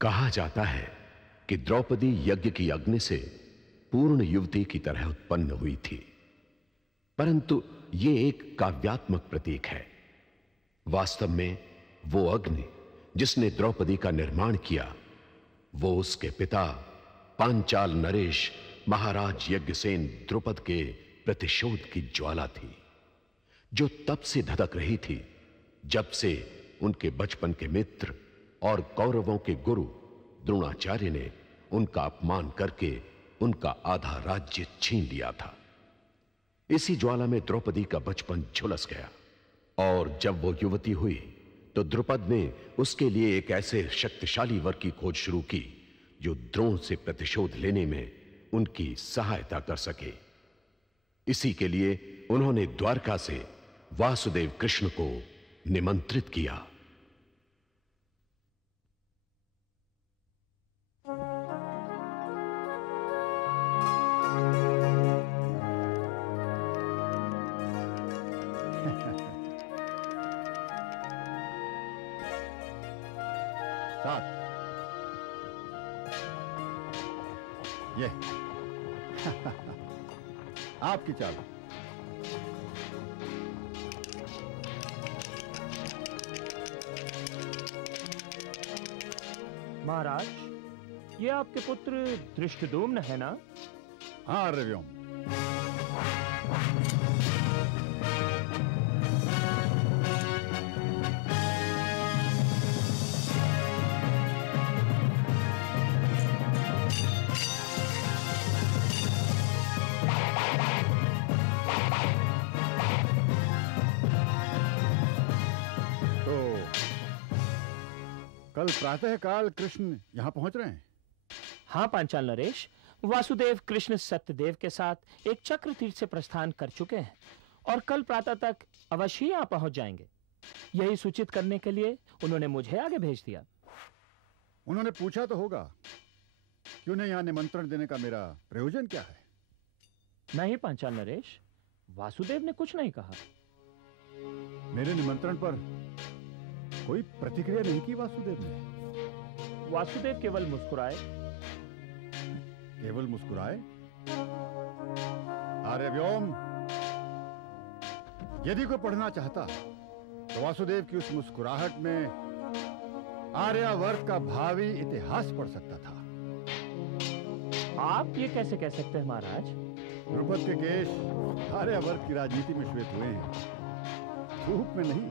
कहा जाता है कि द्रौपदी यज्ञ की अग्नि से पूर्ण युवती की तरह उत्पन्न हुई थी, परंतु यह एक काव्यात्मक प्रतीक है। वास्तव में वो अग्नि जिसने द्रौपदी का निर्माण किया, वो उसके पिता पांचाल नरेश महाराज यज्ञसेन द्रुपद के प्रतिशोध की ज्वाला थी, जो तब से धधक रही थी जब से उनके बचपन के मित्र और कौरवों के गुरु द्रोणाचार्य ने उनका अपमान करके उनका आधा राज्य छीन लिया था। इसी ज्वाला में द्रौपदी का बचपन झुलस गया, और जब वो युवती हुई तो द्रुपद ने उसके लिए एक ऐसे शक्तिशाली वर की खोज शुरू की जो द्रोण से प्रतिशोध लेने में उनकी सहायता कर सके। इसी के लिए उन्होंने द्वारका से वासुदेव कृष्ण को निमंत्रित किया। ये आपकी चाल। महाराज, ये आपके पुत्र धृष्टद्युम्न है ना? हाँ रव्योम। कल प्रातःकाल कृष्ण यहां पहुंच रहे हैं? हाँ पांचाल नरेश, वासुदेव कृष्ण सत्यदेव के साथ एक चक्र तीर्थ से प्रस्थान कर चुके हैं और कल प्रातः तक अवश्य यहां पहुंच जाएंगे। यही सूचित करने के लिए उन्होंने मुझे आगे भेज दिया। उन्होंने पूछा तो होगा कि उन्हें यहां निमंत्रण देने का मेरा प्रयोजन क्या है? नहीं पांचाल नरेश, वासुदेव ने कुछ नहीं कहा। मेरे निमंत्रण पर कोई प्रतिक्रिया नहीं की वासुदेव ने? वासुदेव केवल मुस्कुराए। केवल मुस्कुराए? अरे व्योम, यदि कोई पढ़ना चाहता तो वासुदेव की उस मुस्कुराहट में आर्यावर्त का भावी इतिहास पढ़ सकता था। आप ये कैसे कह सकते हैं महाराज? द्रुपद के केश आर्यावर्त की राजनीति में श्वेत हुए हैं, धूप में नहीं।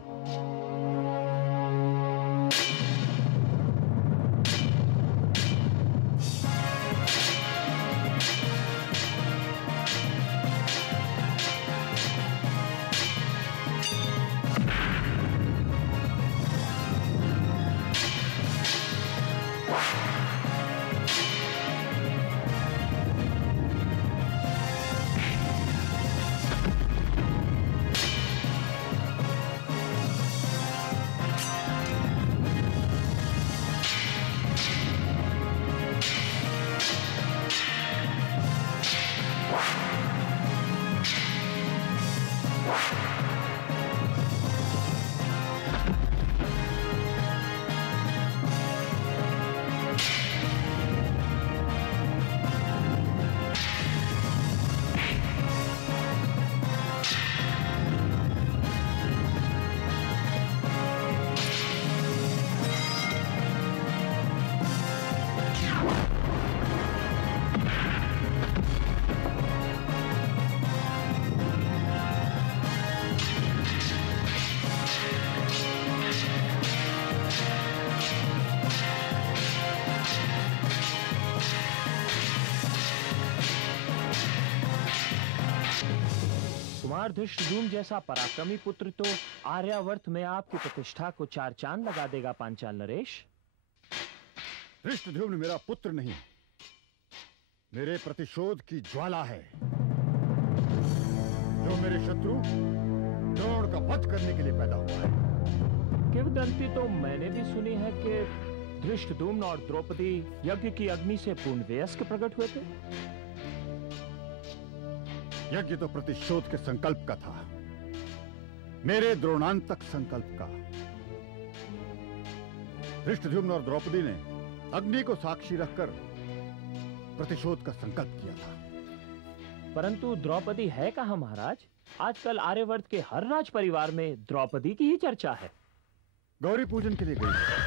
धृष्टद्युम्न जैसा पराक्रमी पुत्र तो आर्यावर्त में आपकी प्रतिष्ठा को चार चांद लगा देगा पांचाल नरेश। धृष्टद्युम्न मेरा पुत्र नहीं, मेरे प्रतिशोध की ज्वाला है, जो मेरे शत्रु द्रोण का वध करने के लिए पैदा हुआ है। किंवदंती तो मैंने भी सुनी है कि धृष्टद्युम्न और द्रौपदी यज्ञ की अग्नि से पूर्ण वयस्क प्रकट हुए थे। यज्ञ तो प्रतिशोध के संकल्प का था, मेरे द्रोणांतक संकल्प का। धृष्टद्युम्न और द्रौपदी ने अग्नि को साक्षी रखकर प्रतिशोध का संकल्प किया था। परंतु द्रौपदी है कहाँ महाराज? आजकल आर्यवर्त के हर राज परिवार में द्रौपदी की ही चर्चा है। गौरी पूजन के लिए गई है।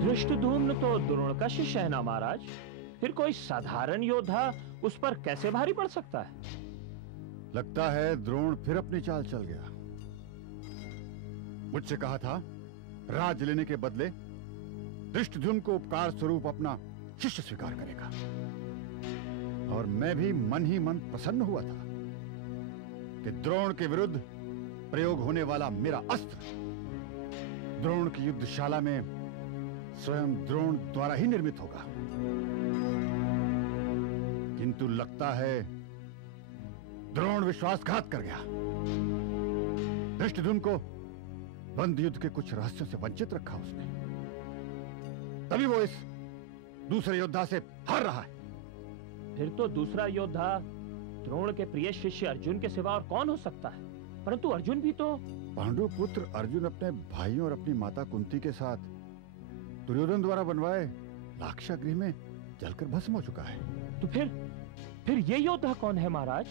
धृष्टद्युम्न तो द्रोण का शिष्य है ना महाराज, फिर कोई साधारण योद्धा उस पर कैसे भारी पड़ सकता है? लगता है द्रोण फिर अपनी चाल चल गया। मुझसे कहा था राज लेने के बदले धृष्टद्युम्न को उपकार स्वरूप अपना शिष्य स्वीकार करेगा, और मैं भी मन ही मन प्रसन्न हुआ था कि द्रोण के विरुद्ध प्रयोग होने वाला मेरा अस्त्र द्रोण की युद्धशाला में स्वयं द्रोण द्वारा ही निर्मित होगा। किंतु लगता है द्रोण विश्वासघात कर गया। धृष्टद्युम्न को बंद युद्ध के कुछ रहस्यों से वंचित रखा उसने, तभी वो इस दूसरे योद्धा से हार रहा है। फिर तो दूसरा योद्धा द्रोण के प्रिय शिष्य अर्जुन के सिवा और कौन हो सकता है? परंतु अर्जुन भी तो पांडु पुत्र अर्जुन अपने भाइयों और अपनी माता कुंती के साथ दुर्योधन द्वारा बनवाए लाक्षागृह में जलकर भस्म हो चुका है। तो फिर ये योद्धा कौन है महाराज?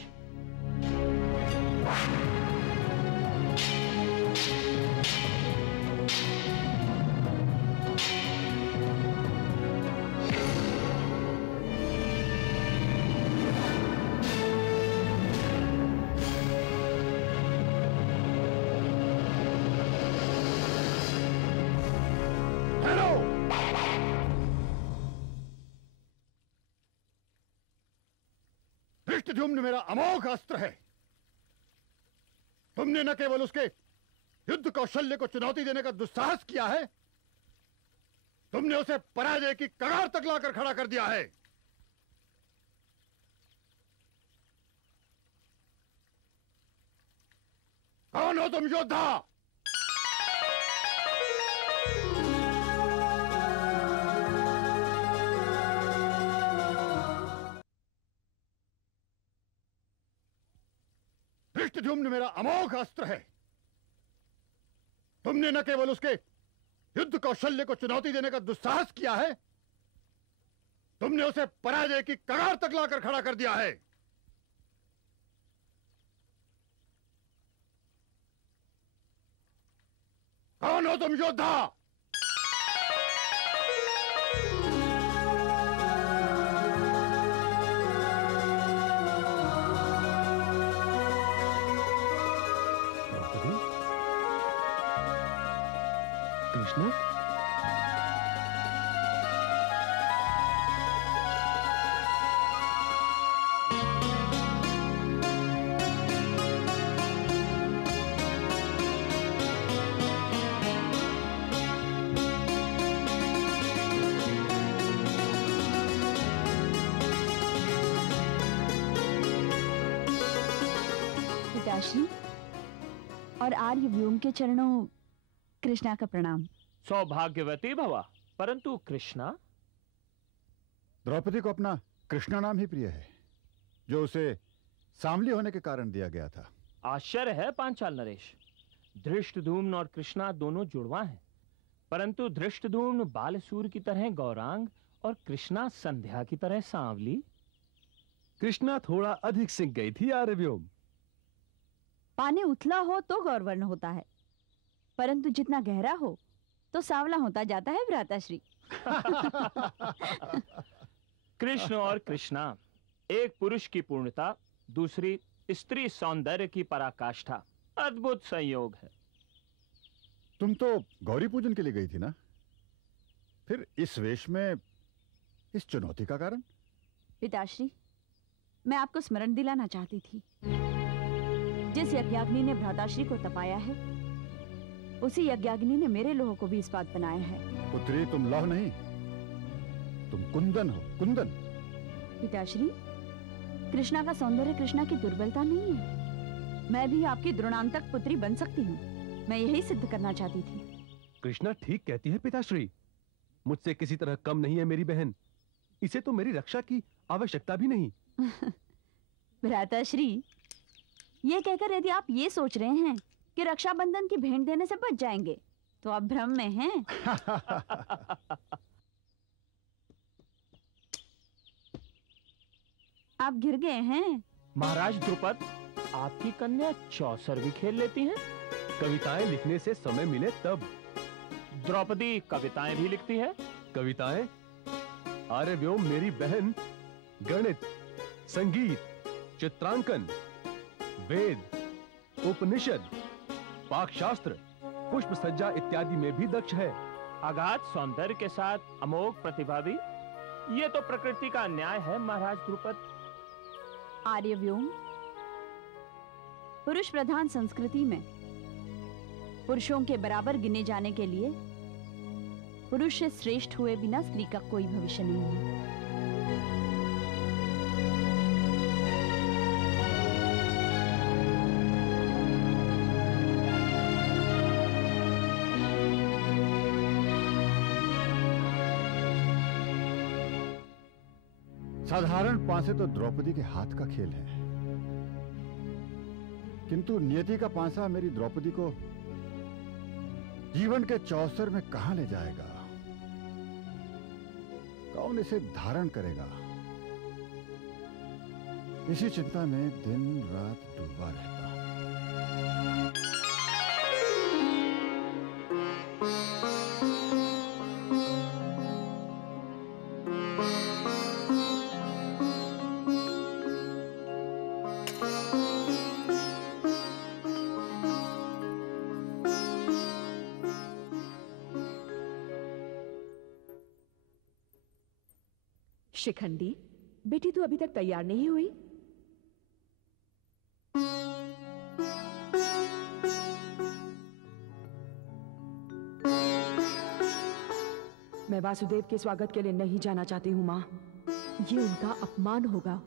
धृष्टद्युम्न मेरा अमोघ अस्त्र है। तुमने न केवल उसके युद्ध कौशल्य को चुनौती देने का दुस्साहस किया है, तुमने उसे पराजय की कगार तक लाकर खड़ा कर दिया है। कौन हो तुम योद्धा? धृष्टद्युम्न मेरा अमोघ अस्त्र है। तुमने न केवल उसके युद्ध कौशल्य को चुनौती देने का दुस्साहस किया है, तुमने उसे पराजय की कगार तक लाकर खड़ा कर दिया है। कौन हो तुम योद्धा? कृष्ण, पिताश्री और आर्यव्योम के चरणों कृष्णा का प्रणाम। सौभाग्यवती भवा। परंतु कृष्णा? द्रौपदी को अपना कृष्णा नाम ही प्रिय है, जो उसे सांवली होने के कारण दिया गया था। आश्चर्य है पांचाल नरेश। धृष्टद्युम्न और कृष्णा दोनों जुड़वा हैं, परंतु धृष्टद्युम्न बालसूर की तरह गौरांग और कृष्णा संध्या की तरह सांवली। कृष्णा थोड़ा अधिक सिंक गई थी आर्यव्योम। पानी उथला हो तो गौरवर्ण होता है, परंतु जितना गहरा हो तो सांवला होता जाता है भ्राताश्री। कृष्ण और कृष्णा, एक पुरुष की पूर्णता, दूसरी स्त्री सौंदर्य की पराकाष्ठा। अद्भुत संयोग है। तुम तो गौरी पूजन के लिए गई थी ना? फिर इस वेश में, इस चुनौती का कारण? पिताश्री, मैं आपको स्मरण दिलाना चाहती थी, जिस यज्ञाग्नि ने भ्राताश्री को तपाया है, उसी यज्ञाग्नि ने मेरे लोह को भी इस्पात बनाया है। पुत्री, तुम लौह नहीं, तुम कुंदन हो, कुंदन। पिताश्री, कृष्णा का सौंदर्य कृष्णा की दुर्बलता नहीं है। मैं भी आपकी द्रोणांतक पुत्री बन सकती हूँ। मैं यही सिद्ध करना चाहती थी। कृष्णा ठीक कहती है पिताश्री। मुझसे किसी तरह कम नहीं है मेरी बहन। इसे तो मेरी रक्षा की आवश्यकता भी नहीं। भ्राताश्री, ये कहकर यदि आप ये सोच रहे हैं कि रक्षाबंधन की भेंट देने से बच जाएंगे, तो आप भ्रम में हैं। आप गिर गए हैं। महाराज द्रुपद, आपकी कन्या चौसर भी खेल लेती हैं? कविताएं लिखने से समय मिले तब। द्रौपदी कविताएं भी लिखती है? कविताएं? आर्यव्योम मेरी बहन गणित, संगीत, चित्रांकन, वेद, उपनिषद, पाकशास्त्र, पुष्प सज्जा इत्यादि में भी दक्ष है। अगाध सौंदर्य के साथ अमोघ प्रतिभा भी। ये तो प्रकृति का न्याय है महाराज द्रुपद। आर्यव्योम, पुरुष प्रधान संस्कृति में पुरुषों के बराबर गिने जाने के लिए पुरुष से श्रेष्ठ हुए बिना स्त्री का कोई भविष्य नहीं है। साधारण पांसे तो द्रौपदी के हाथ का खेल है, किंतु नियति का पांसा मेरी द्रौपदी को जीवन के चौसर में कहां ले जाएगा? कौन इसे धारण करेगा? इसी चिंता में दिन रात डूबा रहता। शिखंडी, बेटी तू अभी तक तैयार नहीं हुई? मैं वासुदेव के स्वागत के लिए नहीं जाना चाहती हूँ माँ। ये उनका अपमान होगा।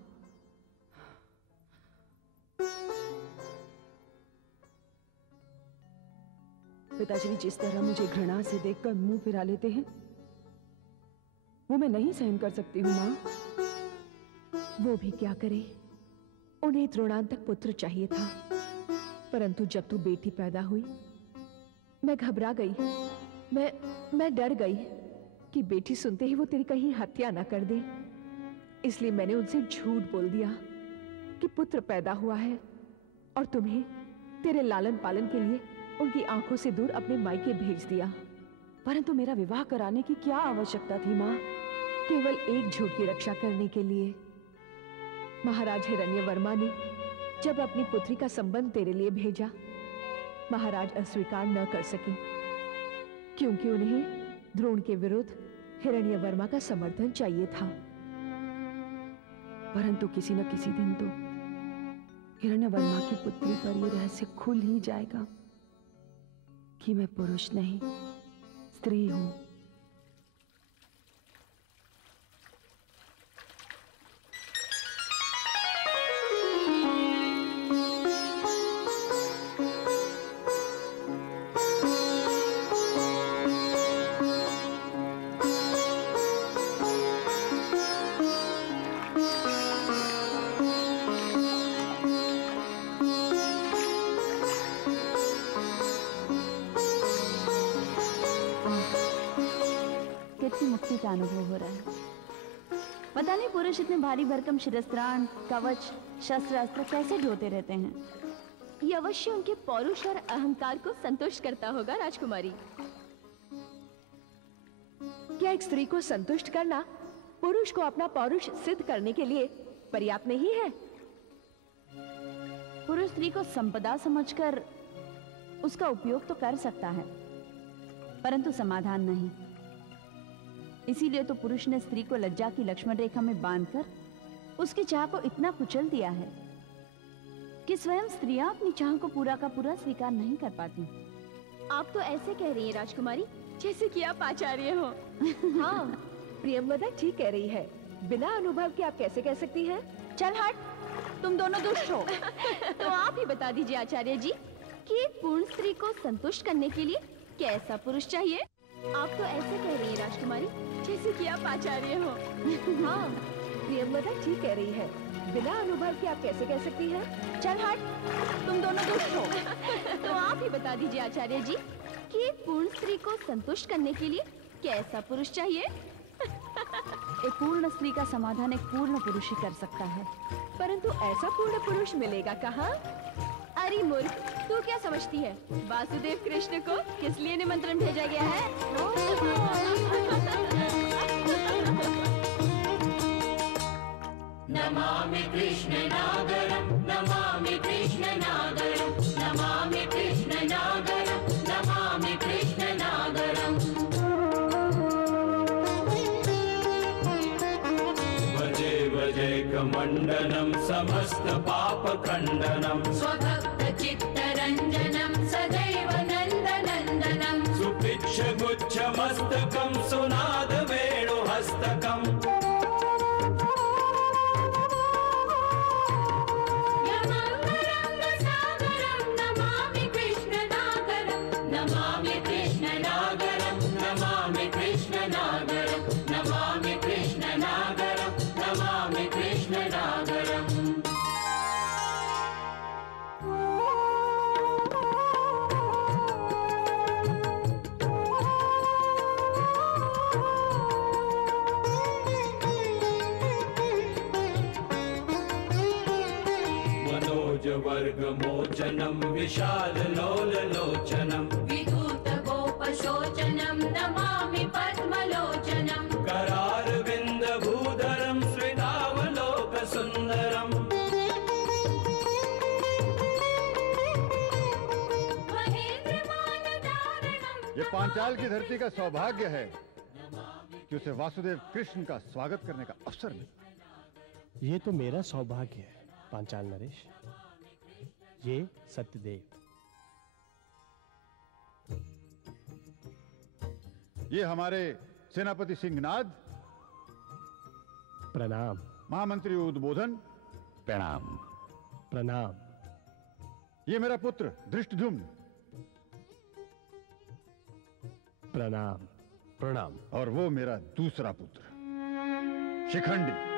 पिताश्री जिस तरह मुझे घृणा से देखकर मुंह फिरा लेते हैं, वो मैं नहीं सहन कर सकती हूँ माँ। वो भी क्या करे, उन्हें द्रोणांतक पुत्र चाहिए था, परंतु जब तू बेटी पैदा हुई मैं घबरा गई। मैं डर गई कि बेटी सुनते ही वो तेरी कहीं हत्या ना कर दे। इसलिए मैंने उनसे झूठ बोल दिया कि पुत्र पैदा हुआ है और तुम्हें तेरे लालन पालन के लिए उनकी आंखों से दूर अपने मायके भेज दिया। परंतु मेरा विवाह कराने की क्या आवश्यकता थी माँ? केवल एक झूठ की रक्षा करने के लिए। महाराज हिरण्यवर्मा ने जब अपनी पुत्री का संबंध तेरे लिए भेजा, महाराज अस्वीकार न कर सके, क्योंकि उन्हें द्रोण के विरुद्ध हिरण्यवर्मा का समर्थन चाहिए था। परंतु किसी न किसी दिन तो हिरण्यवर्मा की पुत्री पर यह रहस्य खुल ही जाएगा कि मैं पुरुष नहीं स्त्री हूं। अनुभव हो रहा है। पता नहीं पुरुष इतने भारी भरकम शिरस्त्राण, कवच, शस्त्र अस्त्र कैसे ढोते रहते हैं। ये अवश्य उनके पौरुष और अहंकार को संतुष्ट करता होगा राजकुमारी। क्या एक स्त्री को संतुष्ट करना पुरुष को अपना पौरुष सिद्ध करने के लिए पर्याप्त नहीं है? पुरुष स्त्री को संपदा समझकर उसका उपयोग तो कर सकता है, परंतु समाधान नहीं। इसीलिए तो पुरुष ने स्त्री को लज्जा की लक्ष्मण रेखा में बांधकर उसकी चाह को इतना कुचल दिया है कि स्वयं स्त्रियां अपनी चाह को पूरा का पूरा स्वीकार नहीं कर पाती। आप तो ऐसे कह रही हैं राजकुमारी जैसे कि आप आचार्य हो। हाँ, प्रियंवदा ठीक कह रही है। बिना अनुभव के आप कैसे कह सकती हैं? चल हट, तुम दोनों दुष्ट हो। तो आप ही बता दीजिए आचार्य जी कि एक पूर्ण स्त्री को संतुष्ट करने के लिए कैसा पुरुष चाहिए। आप तो ऐसे कह रही हैं राजकुमारी जैसे कि आप आचार्य हो। हाँ, प्रियंवदा ठीक कह रही है। बिना अनुभव के आप कैसे कह सकती हैं? चल हट, तुम दोनों दुष्ट हो। तो आप ही बता दीजिए आचार्य जी कि एक पूर्ण स्त्री को संतुष्ट करने के लिए कैसा पुरुष चाहिए। एक पूर्ण स्त्री का समाधान एक पूर्ण पुरुष ही कर सकता है। परंतु ऐसा पूर्ण पुरुष मिलेगा कहाँ? अरे मूर्ख, तू क्या समझती है वासुदेव कृष्ण को किस लिए निमंत्रण भेजा गया है? नमामि कृष्ण नागरं, नमामि कृष्ण नागरं, नमामि कृष्ण नागरं, नमामि कृष्ण नागरं। भजे भजे कमण्डनं समस्त पापखण्डनं, स्वभक्त चित्तरञ्जनं सदैव नन्दनन्दनं, सुपिच्छ गुच्छमस्तकं सुनाद वेणुहस्तकम्। वर्गमोचनं विशाल लोललोचनं, विधूत गोपशोचनं नमामि पद्मलोचनं, करारविन्द भूधरं श्रीनावलोक सुन्दरम्। ये पांचाल की धरती का सौभाग्य है कि उसे वासुदेव कृष्ण का स्वागत करने का अवसर मिला। ये तो मेरा सौभाग्य है पांचाल नरेश। ये सत्यदेव, ये हमारे सेनापति सिंहनाद, प्रणाम। महामंत्री उद्बोधन, प्रणाम। प्रणाम। ये मेरा पुत्र धृष्टद्युम्न, प्रणाम। प्रणाम। और वो मेरा दूसरा पुत्र शिखंडी।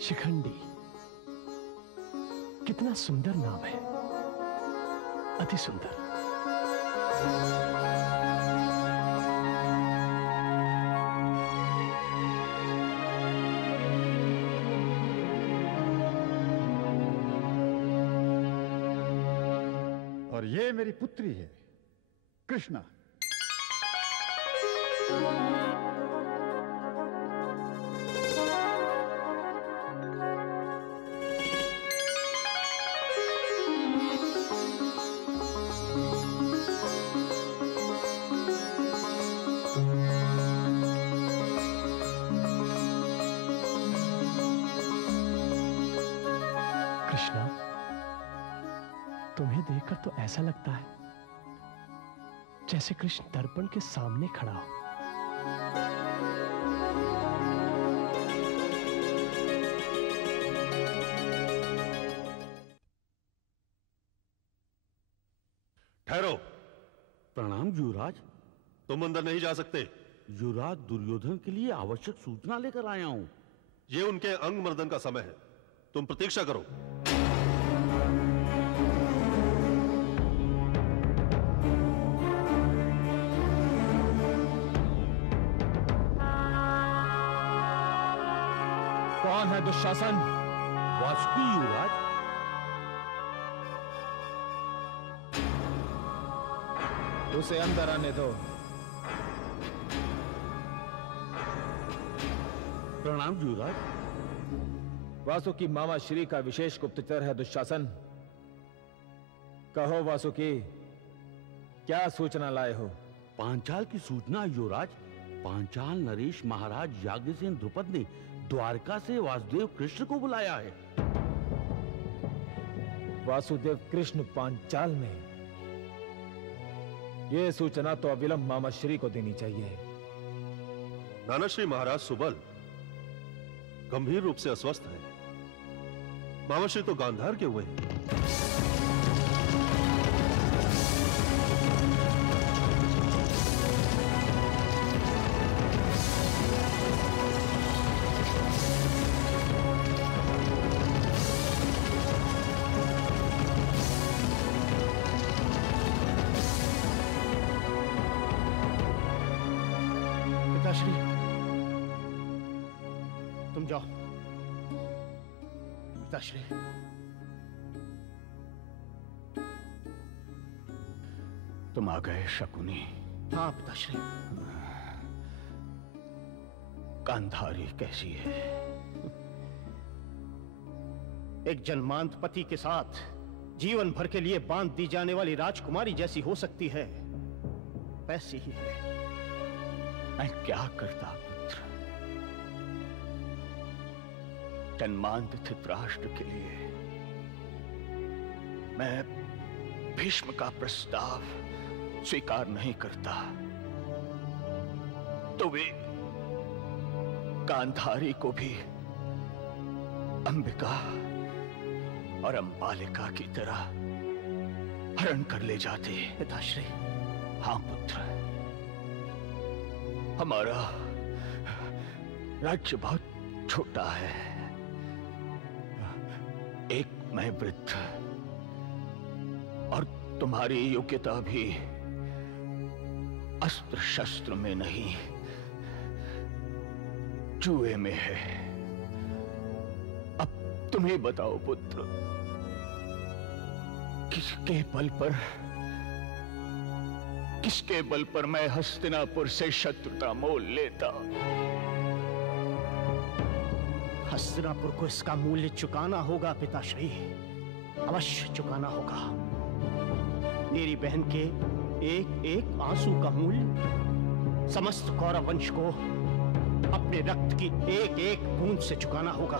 शिखंडी, कितना सुंदर नाम है, अति सुंदर। और ये मेरी पुत्री है कृष्णा। कृष्णा, तुम्हें देखकर तो ऐसा लगता है जैसे कृष्ण दर्पण के सामने खड़ा हो। प्रणाम युवराज। तुम अंदर नहीं जा सकते। युवराज दुर्योधन के लिए आवश्यक सूचना लेकर आया हूं। ये उनके अंग मर्दन का समय है, तुम प्रतीक्षा करो। कौन है दुशासन? वासुकी युवराज। उसे अंदर आने दो। प्रणाम युवराज। वासुकी मामा श्री का विशेष गुप्तचर है दुशासन। कहो वासुकी, क्या सूचना लाए हो? पांचाल की सूचना युवराज। पांचाल नरेश महाराज याज्ञसेन द्रुपद ने द्वारका से वासुदेव कृष्ण को बुलाया है। वासुदेव कृष्ण पांचाल में? यह सूचना तो अविलंब मामा श्री को देनी चाहिए। नाना श्री महाराज सुबल गंभीर रूप से अस्वस्थ है। मामा श्री तो गांधार के हुए हैं। पिताश्री, तुम जाओ। पिताश्री, तुम आ गए शकुनी। हाँ पिताश्री। गांधारी कैसी है? एक जन्मांत पति के साथ जीवन भर के लिए बांध दी जाने वाली राजकुमारी जैसी हो सकती है, वैसी ही है। मैं क्या करता पुत्र? जन्मांत धृतराष्ट्र के लिए मैं भीष्म का प्रस्ताव स्वीकार नहीं करता, तो वे गांधारी को भी अंबिका और अंबालिका की तरह हरण कर ले जाते। पिताश्री। हाँ पुत्र, हमारा राज्य बहुत छोटा है। एक मैं वृद्ध और तुम्हारी योग्यता भी अस्त्र शस्त्र में नहीं, जुए में है। अब तुम ही बताओ पुत्र, किसके बल पर मैं हस्तिनापुर से शत्रुता मोल लेता? हस्तिनापुर को इसका मूल्य चुकाना होगा पिताश्री, अवश्य चुकाना होगा। मेरी बहन के एक एक आंसू का मूल्य समस्त कौरव वंश को अपने रक्त की एक एक बूंद से चुकाना होगा।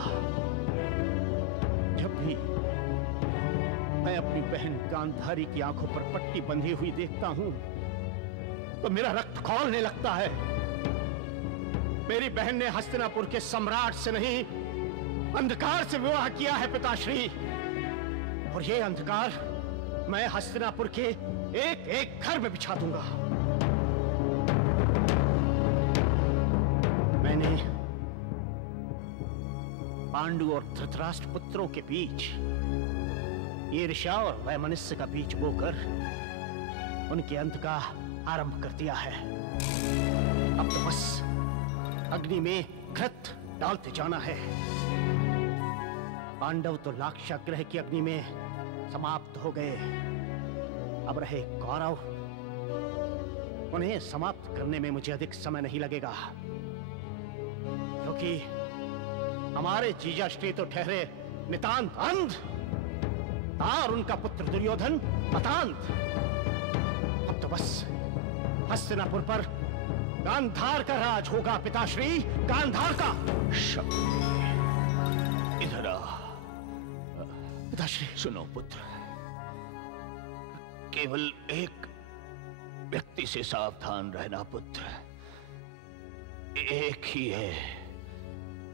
जब भी मैं अपनी बहन गांधारी की आंखों पर पट्टी बंधी हुई देखता हूं तो मेरा रक्त खौलने लगता है। मेरी बहन ने हस्तिनापुर के सम्राट से नहीं, अंधकार से विवाह किया है पिताश्री, और ये अंधकार मैं हस्तिनापुर के एक एक घर में बिछा दूंगा। मैंने पांडु और धृतराष्ट्र पुत्रों के बीच ईर्ष्या और वैमनस्य का बीज बोकर उनके अंत का आरंभ कर दिया है। अब तो बस अग्नि में घृत डालते जाना है। पांडव तो लाक्षागृह की अग्नि में समाप्त हो गए, अब रहे कौरव। उन्हें समाप्त करने में मुझे अधिक समय नहीं लगेगा, क्योंकि हमारे जीजाश्री तो ठहरे नितांत अंध और उनका पुत्र दुर्योधन अतांत। अब तो बस हस्तिनापुर पर गांधार का राज होगा पिताश्री, गांधार का। इधर आ पिताश्री। सुनो पुत्र, केवल एक व्यक्ति से सावधान रहना पुत्र। एक ही है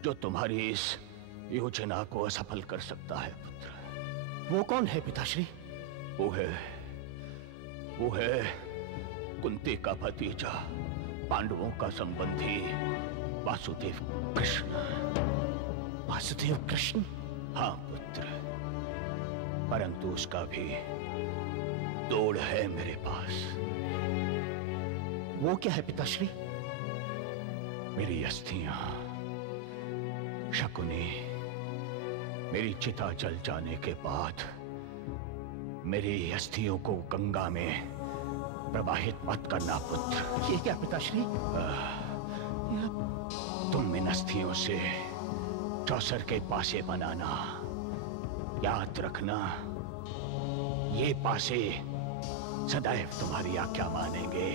जो तुम्हारी इस योजना को असफल कर सकता है पुत्र। वो कौन है पिताश्री? वो है कुंती का भतीजा, पांडवों का संबंधी वासुदेव कृष्ण। वासुदेव कृष्ण? हाँ पुत्र, परंतु उसका भी तोड़ है मेरे पास। वो क्या है पिताश्री? मेरी अस्थियां। शकुनी, मेरी चिता जल जाने के बाद मेरी अस्थियों को गंगा में प्रवाहित मत करना पुत्र। ये क्या पिताश्री? तुम इन अस्थियों से चौसर के पासे बनाना। याद रखना, ये पासे सदैव तुम्हारी आज्ञा मानेंगे।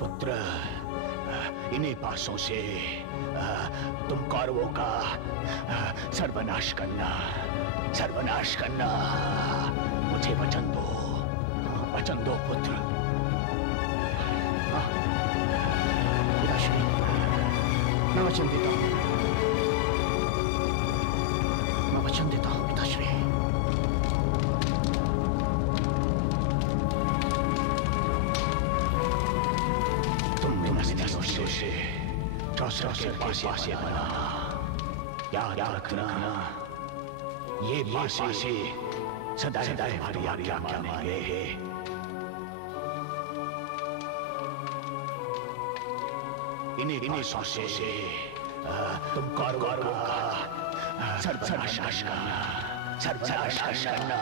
पुत्र, इन्हीं पासों से तुम कौरवों का सर्वनाश करना, सर्वनाश करना। मुझे वचन दो, वचन दो पुत्र। पिताश्री, मैं वचन देता हूँ, मैं वचन देता हूँ पिताश्री। तुम इन अस्थियों से चौसर के पासे बनाना। याद रखना, ये पासे सदैव हमारी आज्ञा मानेंगे। इन्हीं पासों से तुम कौरवों का सर्वनाश करना, सर्वनाश करना।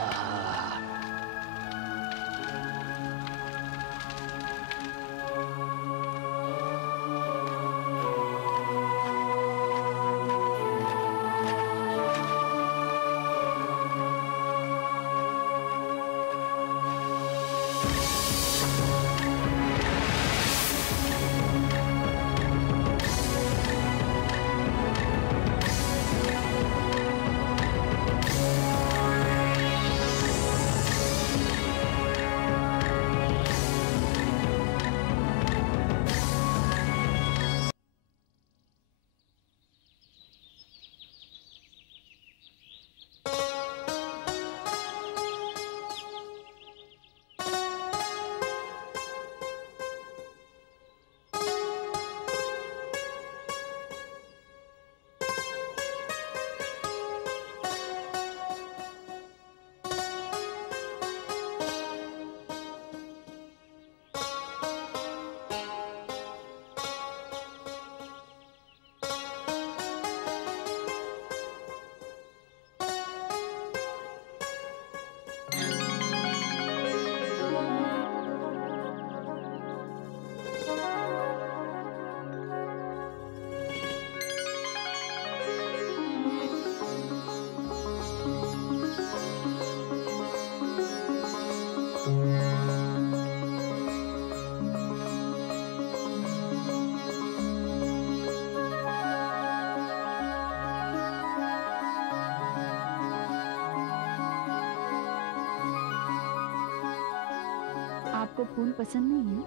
आपको फूल पसंद नहीं है?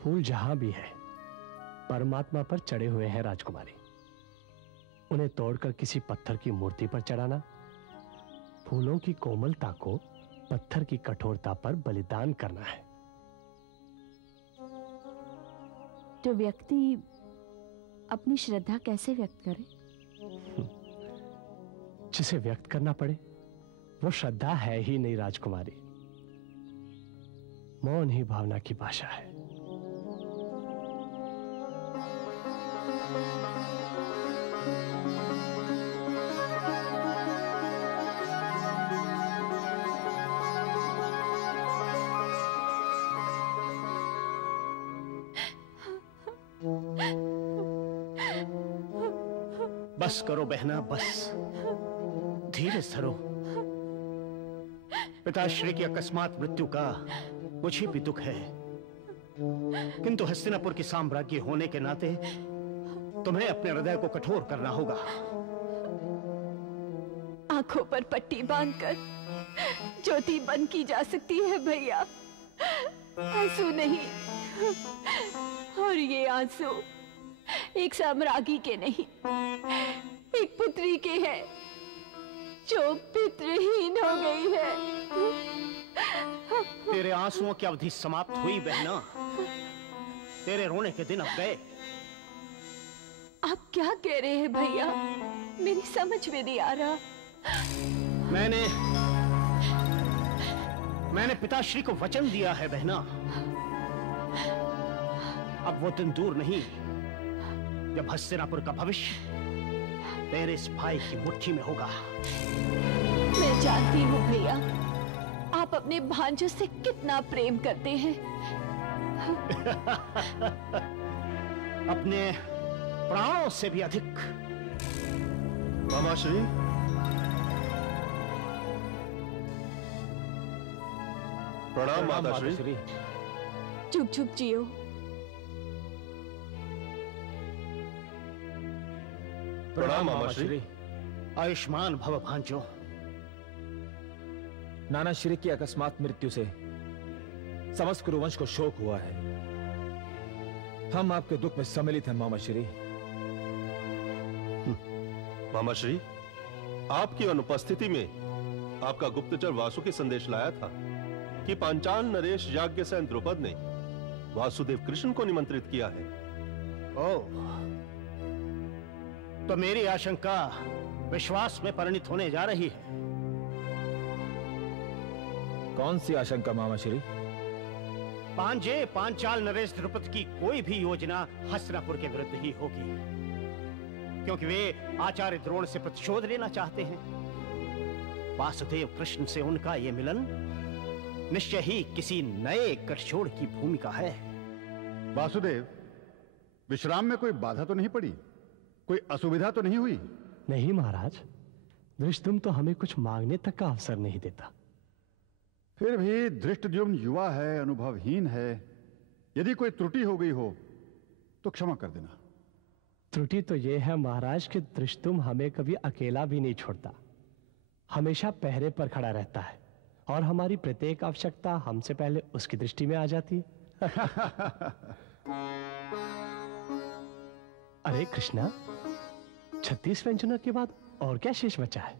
फूल जहां भी है परमात्मा पर चढ़े हुए हैं राजकुमारी। उन्हें तोड़कर किसी पत्थर की मूर्ति पर चढ़ाना फूलों की कोमलता को पत्थर की कठोरता पर बलिदान करना है। तो व्यक्ति अपनी श्रद्धा कैसे व्यक्त करे? जिसे व्यक्त करना पड़े वो श्रद्धा है ही नहीं राजकुमारी, मौन ही भावना की भाषा है। बस करो बहना, बस धीरज धरो। पिताश्री की अकस्मात मृत्यु का मुझे भी दुख है, किंतु हस्तिनापुर की साम्राज्ञी होने के नाते तुम्हें अपने हृदय को कठोर करना होगा। आंखों पर पट्टी बांधकर ज्योति बंद की जा सकती है भैया, आंसू नहीं। और ये आंसू एक साम्राज्ञी के नहीं, एक पुत्री के हैं जो पितृहीन हो गई है। तेरे आंसुओं की अवधि समाप्त हुई बहना। तेरे रोने के दिन अब गए। आप क्या कह रहे हैं भैया? मेरी समझ में नहीं आ रहा। मैंने पिताश्री को वचन दिया है बहना। अब वो दिन दूर नहीं जब हस्तिनापुर का भविष्य तेरे इस भाई की मुट्ठी में होगा। मैं जानती हूँ भैया, आप अपने भांजों से कितना प्रेम करते हैं। अपने प्राणों से भी अधिक। मामाश्री, प्रणाम माताश्री। चुप चुप जियो। प्रणाम मामाश्री। आयुष्मान भव भांजो। नाना श्री की अकस्मात मृत्यु से समस्त कुरुवंश को शोक हुआ है। हम आपके दुख में सम्मिलित हैं मामाश्री। मामाश्री, आपकी अनुपस्थिति में आपका गुप्तचर वासुकी संदेश लाया था कि पांचाल नरेश याज्ञसेन द्रुपद ने वासुदेव कृष्ण को निमंत्रित किया है। ओह, तो मेरी आशंका विश्वास में परिणित होने जा रही है। कौन सी आशंका मामाश्री? पांचाल नरेश द्रुपद की कोई भी योजना हस्तिनापुर के विरुद्ध ही होगी, क्योंकि वे आचार्य द्रोण से प्रतिशोध लेना चाहते हैं। वासुदेव कृष्ण से उनका यह मिलन निश्चय ही किसी नए गठजोड़ की भूमिका है। वासुदेव, विश्राम में कोई बाधा तो नहीं पड़ी? कोई असुविधा तो नहीं हुई? नहीं महाराज, धृष्टद्युम्न तो हमें कुछ मांगने तक का अवसर नहीं देता। फिर भी धृष्टद्युम्न युवा है, अनुभवहीन है। यदि कोई त्रुटि हो गई हो तो क्षमा कर देना। त्रुटि तो यह है महाराज कि धृष्टद्युम्न हमें कभी अकेला भी नहीं छोड़ता, हमेशा पहरे पर खड़ा रहता है और हमारी प्रत्येक आवश्यकता हमसे पहले उसकी दृष्टि में आ जाती है। अरे कृष्णा, 36 व्यंजनों के बाद और क्या शेष बचा है?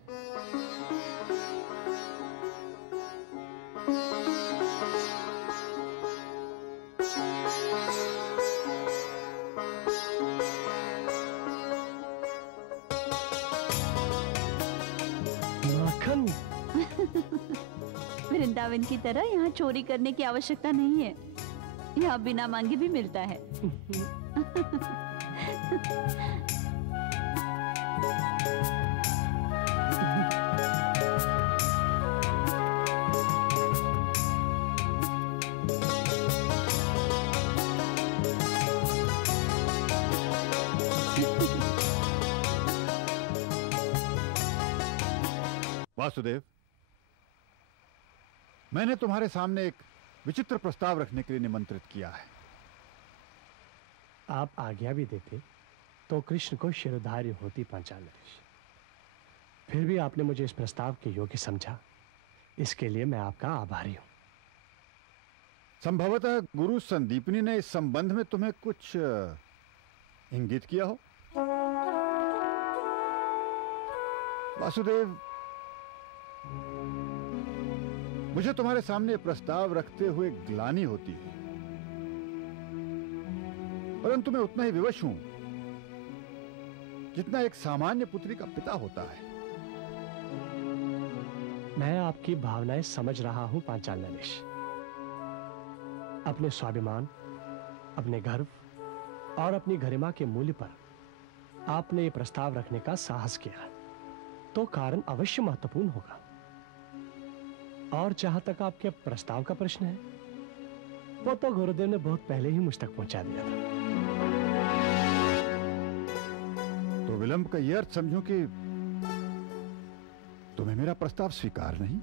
माखन। वृंदावन की तरह यहाँ चोरी करने की आवश्यकता नहीं है, यहाँ बिना मांगे भी मिलता है। वासुदेव, मैंने तुम्हारे सामने एक विचित्र प्रस्ताव रखने के लिए निमंत्रित किया है। आप आज्ञा भी देते तो कृष्ण को शिरोधार्य होती पांचाल नरेश। फिर भी आपने मुझे इस प्रस्ताव के योग्य समझा, इसके लिए मैं आपका आभारी हूं। संभवतः गुरु संदीपनी ने इस संबंध में तुम्हें कुछ इंगित किया हो। वासुदेव, मुझे तुम्हारे सामने प्रस्ताव रखते हुए ग्लानि होती है, परंतु मैं उतना ही विवश हूं जितना एक सामान्य पुत्री का पिता होता है। मैं आपकी भावनाएं समझ रहा हूं पांचाल नरेश। अपने स्वाभिमान, अपने गर्व और अपनी गरिमा के मूल्य पर आपने ये प्रस्ताव रखने का साहस किया, तो कारण अवश्य महत्वपूर्ण होगा। और जहां तक आपके प्रस्ताव का प्रश्न है, वो तो गुरुदेव ने बहुत पहले ही मुझ तक पहुंचा दिया था। तो विलंब का यह अर्थ समझूं कि तुम्हें मेरा प्रस्ताव स्वीकार नहीं?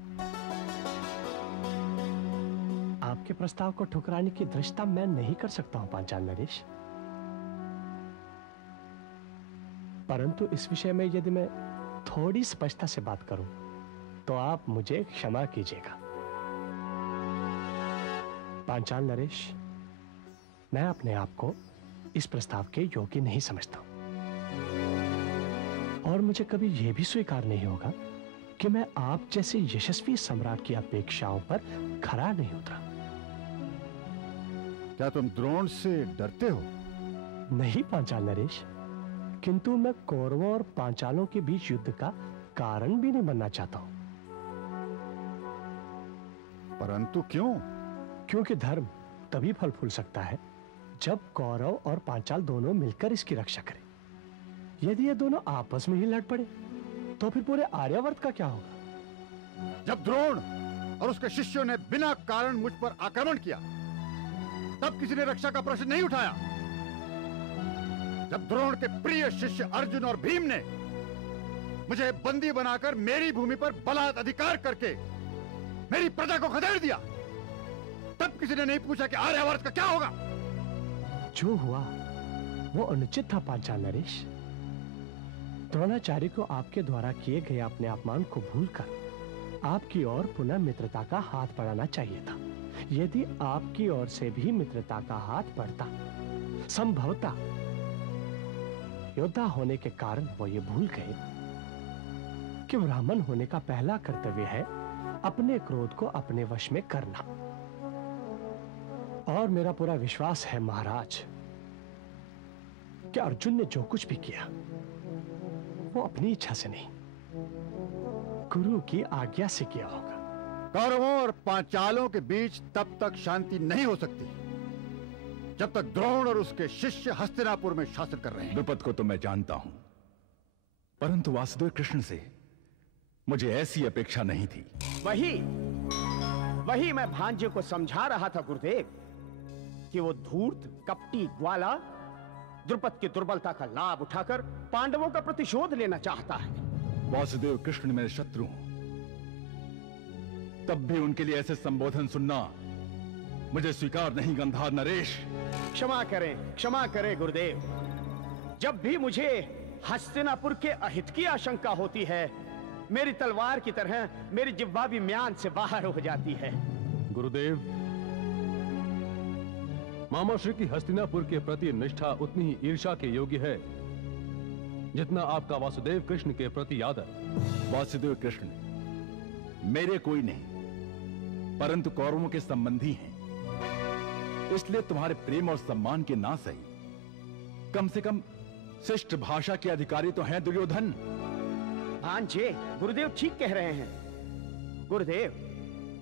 आपके प्रस्ताव को ठुकराने की धृष्टता मैं नहीं कर सकता हूं पांचाल नरेश, परंतु इस विषय में यदि मैं थोड़ी स्पष्टता से बात करूं तो आप मुझे क्षमा कीजिएगा। पांचाल नरेश, मैं अपने आप को इस प्रस्ताव के योग्य नहीं समझता और मुझे कभी यह भी स्वीकार नहीं होगा कि मैं आप जैसे यशस्वी सम्राट की अपेक्षाओं पर खरा नहीं उतरा। क्या तुम द्रोण से डरते हो? नहीं पांचाल नरेश, किंतु मैं कौरवों और पांचालों के बीच युद्ध का कारण भी नहीं बनना चाहता हूं। परंतु क्यों? क्योंकि धर्म तभी फल फूल सकता है जब कौरव और पांचाल दोनों मिलकर इसकी रक्षा करें। यदि ये दोनों आपस में ही लड़ पड़े तो फिर पूरे आर्यावर्त का क्या होगा? जब द्रोण और उसके शिष्यों ने बिना कारण मुझ पर आक्रमण किया तब किसी ने रक्षा का प्रश्न नहीं उठाया। जब द्रोण के प्रिय शिष्य अर्जुन और भीम ने मुझे बंदी बनाकर मेरी भूमि पर बलात् अधिकार करके मेरी प्रजा को खदेड़ दिया तब किसी ने नहीं पूछा कि आर्यावर्त का क्या होगा। जो हुआ वो अनुचित था पांचाल नरेश। द्रोणाचार्य को आपके द्वारा किए गए अपने अपमान को भूलकर आपकी ओर पुनः मित्रता का हाथ बढ़ाना चाहिए था। यदि आपकी ओर से भी मित्रता का हाथ बढ़ता, संभवतः योद्धा होने के कारण वो ये भूल गए कि ब्राह्मण होने का पहला कर्तव्य है अपने क्रोध को अपने वश में करना। और मेरा पूरा विश्वास है महाराज कि अर्जुन ने जो कुछ भी किया वो अपनी इच्छा से नहीं, गुरु की आज्ञा से किया होगा। कौरवों और पांचालों के बीच तब तक शांति नहीं हो सकती जब तक द्रोण और उसके शिष्य हस्तिनापुर में शासन कर रहे हैं। द्रुपद को तो मैं जानता हूं, परंतु वासुदेव कृष्ण से मुझे ऐसी अपेक्षा नहीं थी। वही मैं भांजे को समझा रहा था गुरुदेव कि वो धूर्त कपटी ग्वाला द्रुपद की दुर्बलता का लाभ उठाकर पांडवों का प्रतिशोध लेना चाहता है। वासुदेव कृष्ण मेरे शत्रु हूं, तब भी उनके लिए ऐसे संबोधन सुनना मुझे स्वीकार नहीं। गंधार नरेश, क्षमा करें गुरुदेव। जब भी मुझे हस्तिनापुर के अहित की आशंका होती है मेरी तलवार की तरह मेरी जिह्वा भी म्यान से बाहर हो जाती है। गुरुदेव, मामा श्री की हस्तिनापुर के प्रति निष्ठा उतनी ही ईर्ष्या के योग्य है जितना आपका वासुदेव कृष्ण के प्रति आदर। वासुदेव कृष्ण मेरे कोई नहीं परंतु कौरवों के संबंधी हैं, इसलिए तुम्हारे प्रेम और सम्मान के ना सही कम से कम शिष्ट भाषा के अधिकारी तो हैं दुर्योधन। भांजे, गुरुदेव ठीक कह रहे हैं। गुरुदेव,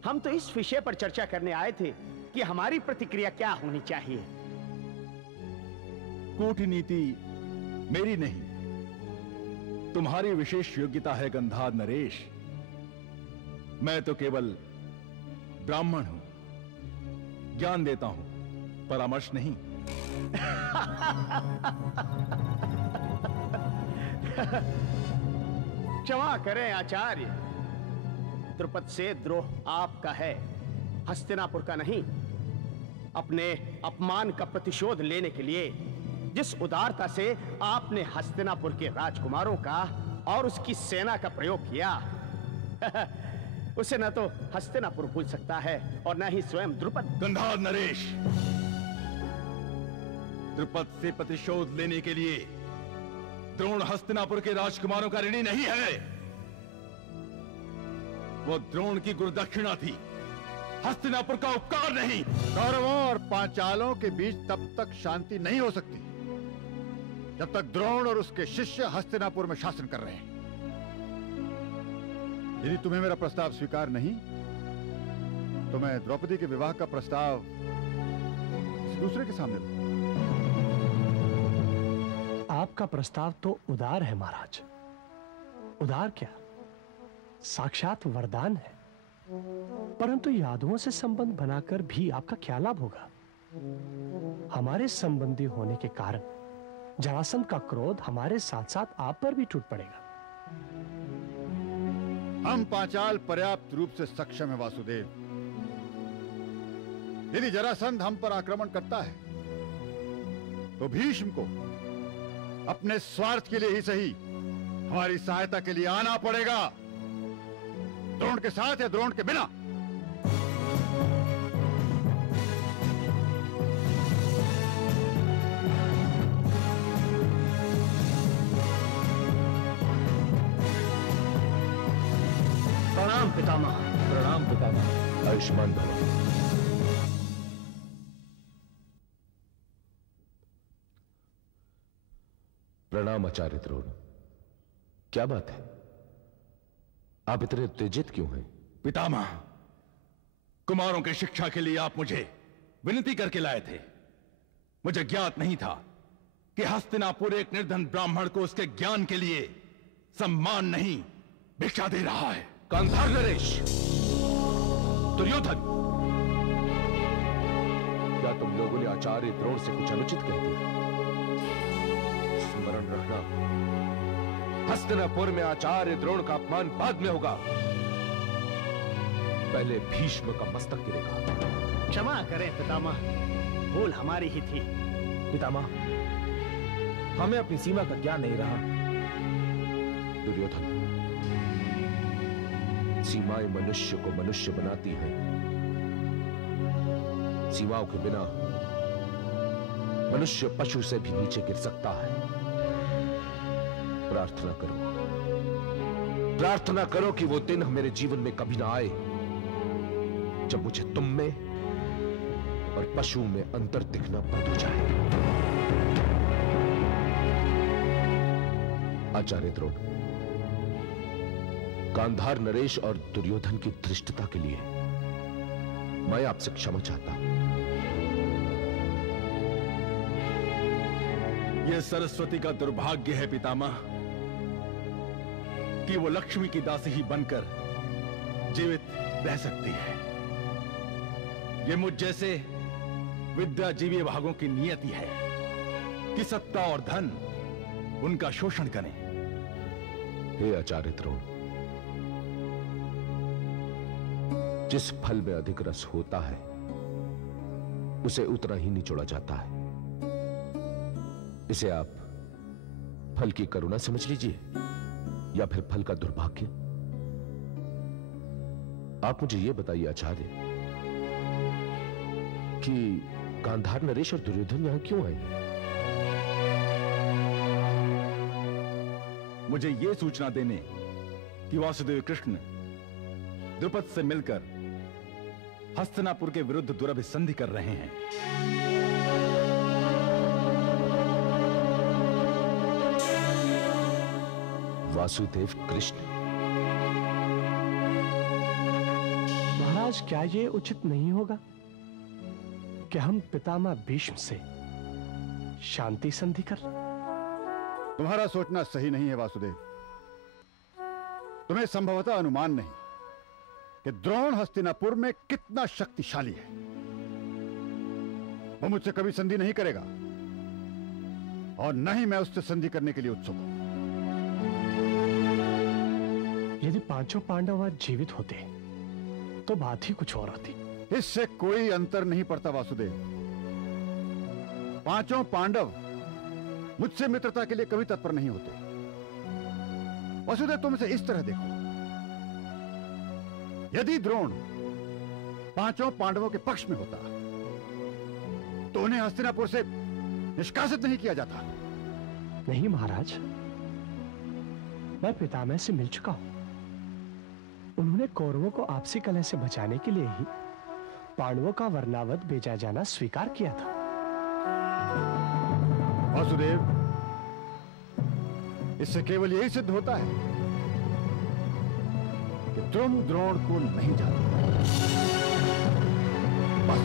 हम तो इस विषय पर चर्चा करने आए थे कि हमारी प्रतिक्रिया क्या होनी चाहिए। कूटनीति मेरी नहीं, तुम्हारी विशेष योग्यता है गंधार नरेश। मैं तो केवल ब्राह्मण हूं, ज्ञान देता हूं, परामर्श नहीं। क्षमा करें आचार्य, द्रुपद से द्रोह आपका है, हस्तिनापुर का नहीं। अपने अपमान का प्रतिशोध लेने के लिए जिस उदारता से आपने हस्तिनापुर के राजकुमारों का और उसकी सेना का प्रयोग किया उसे न तो हस्तिनापुर भूल सकता है और न ही स्वयं द्रुपद। गंधार नरेश, द्रुपद से प्रतिशोध लेने के लिए द्रोण हस्तिनापुर के राजकुमारों का ऋणी नहीं है। वो द्रोण की गुरुदक्षिणा थी, हस्तिनापुर का उपकार नहीं। कौरवों और पांचालों के बीच तब तक शांति नहीं हो सकती जब तक द्रोण और उसके शिष्य हस्तिनापुर में शासन कर रहे हैं। यदि तुम्हें मेरा प्रस्ताव स्वीकार नहीं तो मैं द्रौपदी के विवाह का प्रस्ताव दूसरे के सामने दूं। आपका प्रस्ताव तो उदार है महाराज। उदार क्या, साक्षात वरदान है। परंतु यादवों से संबंध बनाकर भी आपका क्या लाभ होगा? हमारे संबंधी होने के कारण जरासंध का क्रोध हमारे साथ साथ आप पर भी टूट पड़ेगा। हम पांचाल पर्याप्त रूप से सक्षम है वासुदेव। यदि जरासंध हम पर आक्रमण करता है तो भीष्म को अपने स्वार्थ के लिए ही सही हमारी सहायता के लिए आना पड़ेगा, द्रोण के साथ या द्रोण के बिना। पितामह। प्रणाम पितामह। आयुष्मान भव। प्रणाम आचार्य द्रोण। क्या बात है, आप इतने उत्तेजित क्यों हैं? पितामह, कुमारों की शिक्षा के लिए आप मुझे विनती करके लाए थे। मुझे ज्ञात नहीं था कि हस्तिनापुर एक निर्धन ब्राह्मण को उसके ज्ञान के लिए सम्मान नहीं भिक्षा दे रहा है। गांधार नरेश, दुर्योधन, क्या तुम लोगों ने आचार्य द्रोण से कुछ अनुचित कह दिया? स्मरण रखना, हस्तिनापुर में आचार्य द्रोण का अपमान बाद में होगा, पहले भीष्म का मस्तक गिरेगा। क्षमा करें पितामह, भूल हमारी ही थी। पितामह, हमें अपनी सीमा का ज्ञान नहीं रहा। दुर्योधन, सीमाएं मनुष्य को मनुष्य बनाती हैं। सीमाओं के बिना मनुष्य पशु से भी नीचे गिर सकता है। प्रार्थना करो, प्रार्थना करो कि वो दिन मेरे जीवन में कभी ना आए जब मुझे तुम में और पशु में अंतर दिखना बंद हो जाए। आचार्य द्रोण, गांधार नरेश और दुर्योधन की धृष्टता के लिए मैं आपसे क्षमा चाहता हूं। यह सरस्वती का दुर्भाग्य है पितामह कि वो लक्ष्मी की दासी ही बनकर जीवित रह सकती है। यह मुझ जैसे विद्याजीवी भागों की नियति है कि सत्ता और धन उनका शोषण करें। हे आचार्य द्रोण, जिस फल में अधिक रस होता है उसे उतना ही निचोड़ा जाता है। इसे आप फल की करुणा समझ लीजिए या फिर फल का दुर्भाग्य। आप मुझे यह बताइए आचार्य कि गांधार नरेश और दुर्योधन यहां क्यों आए? मुझे यह सूचना देने कि वासुदेव कृष्ण द्रुपद से मिलकर हस्तिनापुर के विरुद्ध दुरभिसंधि कर रहे हैं। वासुदेव कृष्ण? महाराज, क्या ये उचित नहीं होगा कि हम पितामह भीष्म से शांति संधि कर? तुम्हारा सोचना सही नहीं है वासुदेव। तुम्हें संभवतः अनुमान नहीं कि द्रोण हस्तिनापुर में कितना शक्तिशाली है। वो मुझसे कभी संधि नहीं करेगा और न ही मैं उससे संधि करने के लिए उत्सुक हूं। यदि पांचों पांडव आज जीवित होते तो बात ही कुछ और होती। इससे कोई अंतर नहीं पड़ता वासुदेव। पांचों पांडव मुझसे मित्रता के लिए कभी तत्पर नहीं होते। वासुदेव, तुम इसे इस तरह देखो, यदि द्रोण पांचों पांडवों के पक्ष में होता तो उन्हें हस्तिनापुर से निष्कासित नहीं किया जाता। नहीं महाराज, मैं पितामह से मिल चुका हूं। उन्होंने कौरवों को आपसी कलह से बचाने के लिए ही पांडवों का वर्णावत भेजा जाना स्वीकार किया था। वासुदेव, इससे केवल यही सिद्ध होता है कि तुम द्रोण को नहीं जानते। बस